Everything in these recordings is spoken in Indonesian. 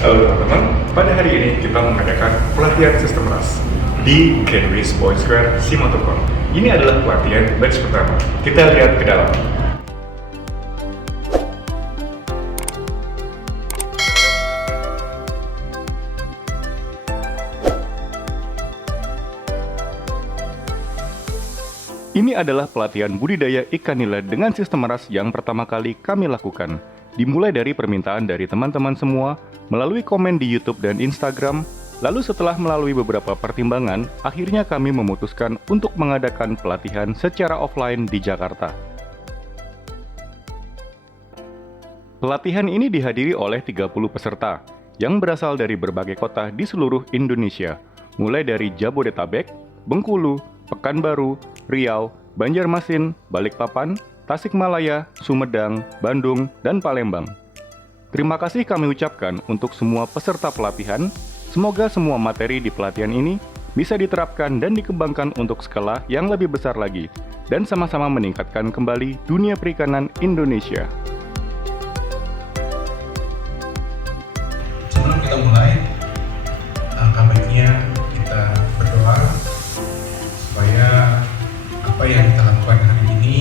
Halo teman-teman, pada hari ini kita mengadakan pelatihan sistem RAS di Kenwis Point Square Simatupang. Ini adalah pelatihan batch pertama. Kita lihat ke dalam. Ini adalah pelatihan budidaya ikan nila dengan sistem RAS yang pertama kali kami lakukan. Dimulai dari permintaan dari teman-teman semua, melalui komen di YouTube dan Instagram, lalu setelah melalui beberapa pertimbangan, akhirnya kami memutuskan untuk mengadakan pelatihan secara offline di Jakarta. Pelatihan ini dihadiri oleh 30 peserta, yang berasal dari berbagai kota di seluruh Indonesia, mulai dari Jabodetabek, Bengkulu, Pekanbaru, Riau, Banjarmasin, Balikpapan, Tasikmalaya, Sumedang, Bandung, dan Palembang. Terima kasih kami ucapkan untuk semua peserta pelatihan. Semoga semua materi di pelatihan ini bisa diterapkan dan dikembangkan untuk skala yang lebih besar lagi, dan sama-sama meningkatkan kembali dunia perikanan Indonesia. Sebelum kita mulai, alangkah baiknya kita berdoa supaya apa yang kita lakukan hari ini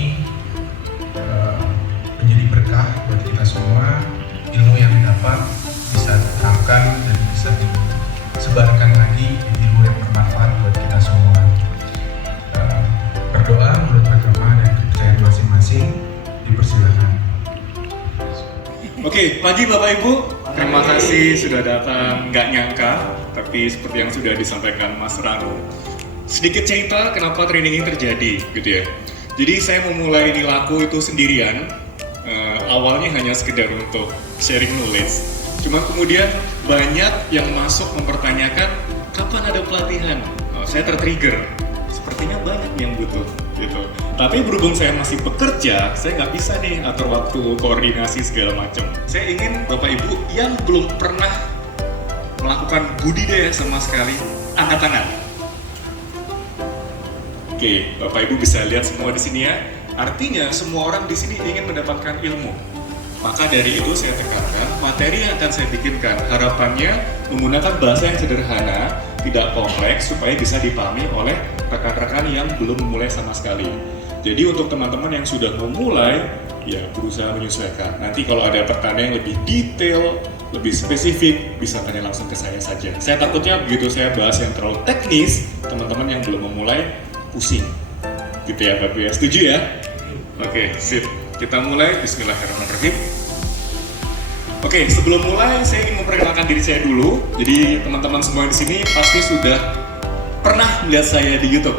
menjadi berkah buat kita semua. Ilmu yang didapat bisa diterapkan dan bisa disebarkan lagi di ilmu yang bermanfaat buat kita semua. Berdoa menurut agama dan kepercayaan masing-masing, dipersilakan. Oke, pagi Bapak Ibu, terima kasih sudah datang. Nggak nyangka, tapi seperti yang sudah disampaikan Mas Ranu, sedikit cerita kenapa training ini terjadi, gitu ya. Jadi saya memulai ini laku itu sendirian. Awalnya hanya sekedar untuk sharing knowledge. Cuma kemudian banyak yang masuk mempertanyakan kapan ada pelatihan. Saya tertrigger. Sepertinya banyak yang butuh, gitu. Tapi berhubung saya masih bekerja, saya nggak bisa nih atur waktu, koordinasi segala macam. Saya ingin Bapak Ibu yang belum pernah melakukan budidaya sama sekali, angkat tangan. Oke, Bapak Ibu bisa lihat semua di sini ya. Artinya semua orang di sini ingin mendapatkan ilmu. Maka dari itu saya tekankan, materi yang akan saya bikinkan harapannya menggunakan bahasa yang sederhana, tidak kompleks, supaya bisa dipahami oleh rekan-rekan yang belum memulai sama sekali. Jadi untuk teman-teman yang sudah memulai, ya berusaha menyesuaikan. Nanti kalau ada pertanyaan yang lebih detail, lebih spesifik, bisa tanya langsung ke saya saja. Saya takutnya begitu saya bahas yang terlalu teknis, teman-teman yang belum memulai pusing. Gitu ya Bapak ya, setuju ya? Oke, sip. Kita mulai, bismillahirrahmanirrahim. Oke, sebelum mulai saya ingin memperkenalkan diri saya dulu. Jadi teman-teman semua di sini pasti sudah pernah melihat saya di YouTube.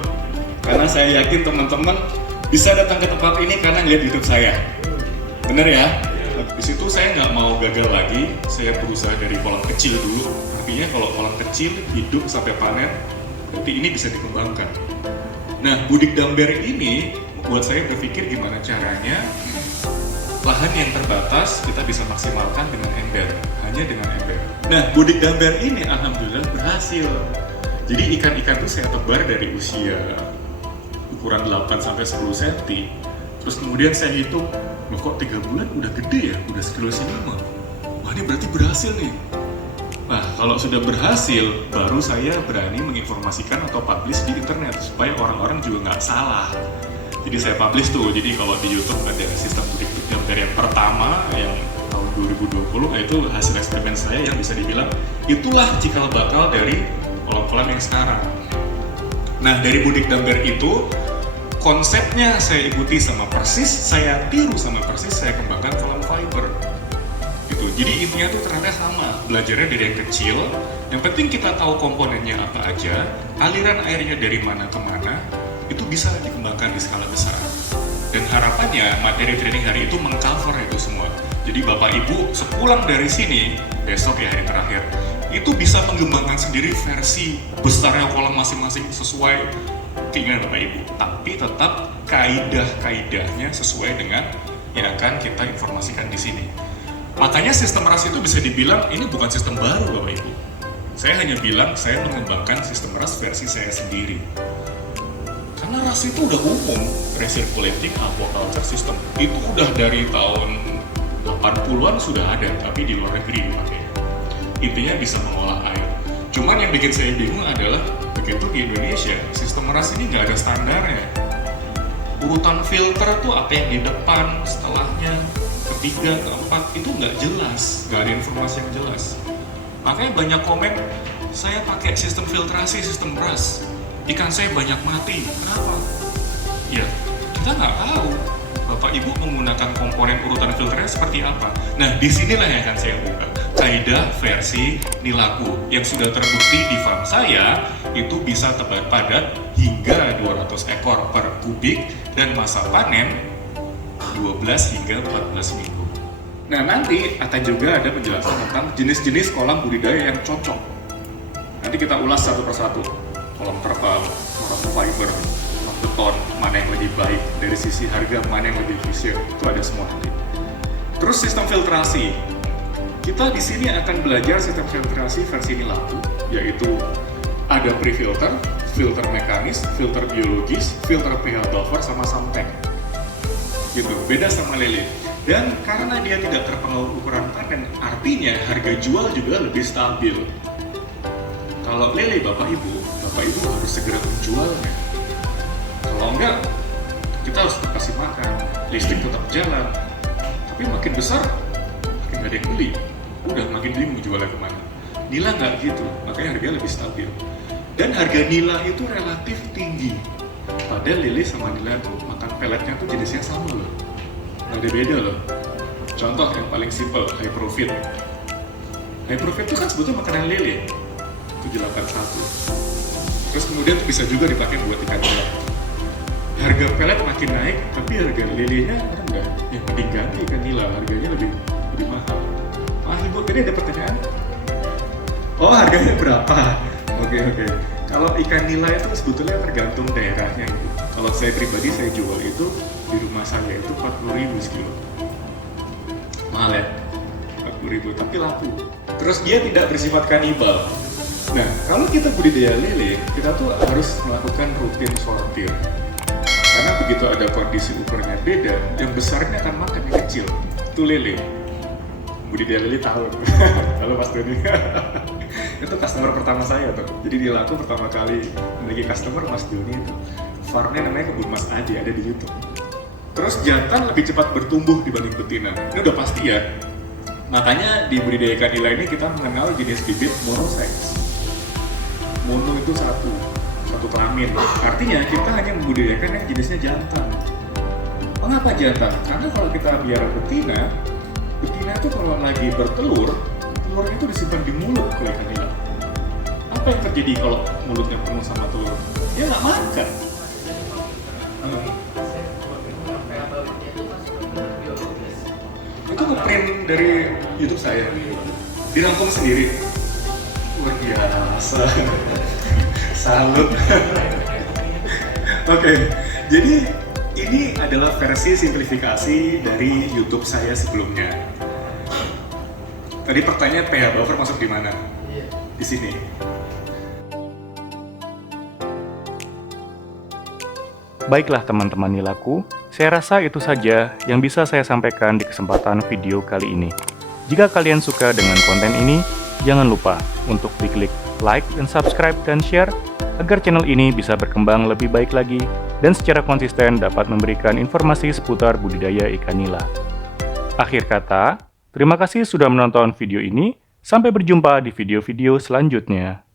Karena saya yakin teman-teman bisa datang ke tempat ini karena lihat YouTube saya. Bener ya? Di situ saya nggak mau gagal lagi. Saya berusaha dari kolam kecil dulu. Artinya kalau kolam kecil hidup sampai panen, berarti ini bisa dikembangkan. Nah, Budik Damber ini buat saya berpikir gimana caranya lahan yang terbatas kita bisa maksimalkan dengan ember, hanya dengan ember. Nah, Budik Damber ini alhamdulillah berhasil. Jadi ikan-ikan itu saya tebar dari usia ukuran 8-10 cm. Terus kemudian saya hitung, loh kok 3 bulan udah gede ya, udah sekilo lima. Wah, ini berarti berhasil nih. Nah, kalau sudah berhasil, baru saya berani menginformasikan atau publish di internet supaya orang-orang juga nggak salah. Jadi saya publish tuh, jadi kalau di YouTube ada sistem Budik Damber yang pertama, yang tahun 2020, itu hasil eksperimen saya yang bisa dibilang itulah cikal bakal dari kolam-kolam yang sekarang. Nah, dari Budik Damber itu, konsepnya saya ikuti sama persis, saya tiru sama persis, saya kembangkan kolam fiber. Gitu. Jadi intinya tuh ternyata sama, belajarnya dari yang kecil, yang penting kita tahu komponennya apa aja, aliran airnya dari mana ke mana, itu bisa dikembangkan di skala besar. Dan harapannya materi training hari itu mengcover itu semua. Jadi Bapak Ibu sepulang dari sini, besok ya hari terakhir, itu bisa mengembangkan sendiri versi besarnya kolam masing-masing sesuai keinginan Bapak Ibu. Tapi tetap kaidah-kaidahnya sesuai dengan yang akan kita informasikan di sini. Makanya sistem RAS itu bisa dibilang ini bukan sistem baru Bapak Ibu. Saya hanya bilang saya mengembangkan sistem RAS versi saya sendiri. Karena RAS itu udah umum, Recirculating Aquaculture System. Itu udah dari tahun 80-an sudah ada, tapi di luar negeri dipakai. intinya bisa mengolah air. Cuman yang bikin saya bingung adalah begitu di Indonesia, sistem meras ini nggak ada standarnya. Urutan filter tuh apa yang di depan, setelahnya, ketiga, keempat, itu nggak jelas, nggak ada informasi yang jelas. Makanya banyak komen, saya pakai sistem filtrasi, sistem beras, ikan saya banyak mati. Kenapa? Ya, kita nggak tahu Bapak Ibu menggunakan komponen urutan filternya seperti apa. Nah, disinilah yang akan saya buka. Kaidah versi Nilaku yang sudah terbukti di farm saya itu bisa tebat padat hingga 200 ekor per kubik dan masa panen 12 hingga 14 minggu. Nah, nanti akan juga ada penjelasan tentang jenis-jenis kolam budidaya yang cocok. Nanti kita ulas satu persatu. Kolam terpal, kolam fiber, kolam beton, mana yang lebih baik dari sisi harga, mana yang lebih efisien, itu ada semua nanti. Terus sistem filtrasi. Kita di sini akan belajar sistem filtrasi versi Nilaku, yaitu ada pre-filter, filter mekanis, filter biologis, filter pH buffer, sama samtek. Gitu, beda sama lele. Dan karena dia tidak terpengaruh ukuran panen, artinya harga jual juga lebih stabil. Kalau lele Bapak Ibu harus segera menjualnya. Kalau enggak, kita harus tetap kasih makan, listrik tetap jalan. Tapi makin besar, makin nggak ada yang beli. Udah makin bingung jualnya kemana. Nila nggak gitu, makanya harganya lebih stabil. Dan harga nila itu relatif tinggi. Padahal lele sama nila tuh makan peletnya tuh jenisnya sama loh. Nggak ada beda loh. Contoh yang paling simple, high profit. High profit itu kan sebetulnya makanan lele. 781. Terus kemudian tuh bisa juga dipakai buat ikan nila. Harga pelet makin naik, tapi harga lelenya rendah. Yang mending ganti ikan nila, harganya lebih mahal. Ibu, tadi ada pertanyaan? Oh, harganya berapa? Oke. Kalau ikan nila itu sebetulnya tergantung daerahnya gitu. Kalau saya pribadi, saya jual itu di rumah saya itu 40.000 sekilo. Mahal ya? 40.000, tapi laku. Terus dia tidak bersifat kanibal. Nah, kalau kita budidaya lele, kita tuh harus melakukan rutin sortir. Karena begitu ada kondisi ukurannya beda, yang besarnya akan makan yang kecil. Itu lele. Budidaya lele tahu. Halo Mas Doni. Itu customer pertama saya tuh. Jadi di Nilaku pertama kali memiliki customer Mas Doni itu. Farmnya namanya Kebun Mas Adi, ada di YouTube. Terus jantan lebih cepat bertumbuh dibanding betina. Ini udah pasti ya. Makanya di budidaya ikan nila ini kita mengenal jenis bibit monosex. Mono itu satu kelamin. Artinya kita hanya membudidayakan yang jenisnya jantan. Mengapa jantan? Karena kalau kita biara betina itu kalau lagi bertelur, telurnya itu disimpan di mulut oleh ikan nila. Apa yang terjadi kalau mulutnya penuh sama telur? Dia nggak makan. Itu nge-print dari YouTube saya. Dirangkum sendiri. Luar biasa. Salut. Oke, jadi ini adalah versi simplifikasi dari YouTube saya sebelumnya. Tadi pertanyaan pH buffer masuk di mana? Di sini. Baiklah teman-teman Nilaku, saya rasa itu saja yang bisa saya sampaikan di kesempatan video kali ini. Jika kalian suka dengan konten ini, jangan lupa untuk diklik like dan subscribe dan share agar channel ini bisa berkembang lebih baik lagi dan secara konsisten dapat memberikan informasi seputar budidaya ikan nila. Akhir kata, terima kasih sudah menonton video ini. Sampai berjumpa di video-video selanjutnya.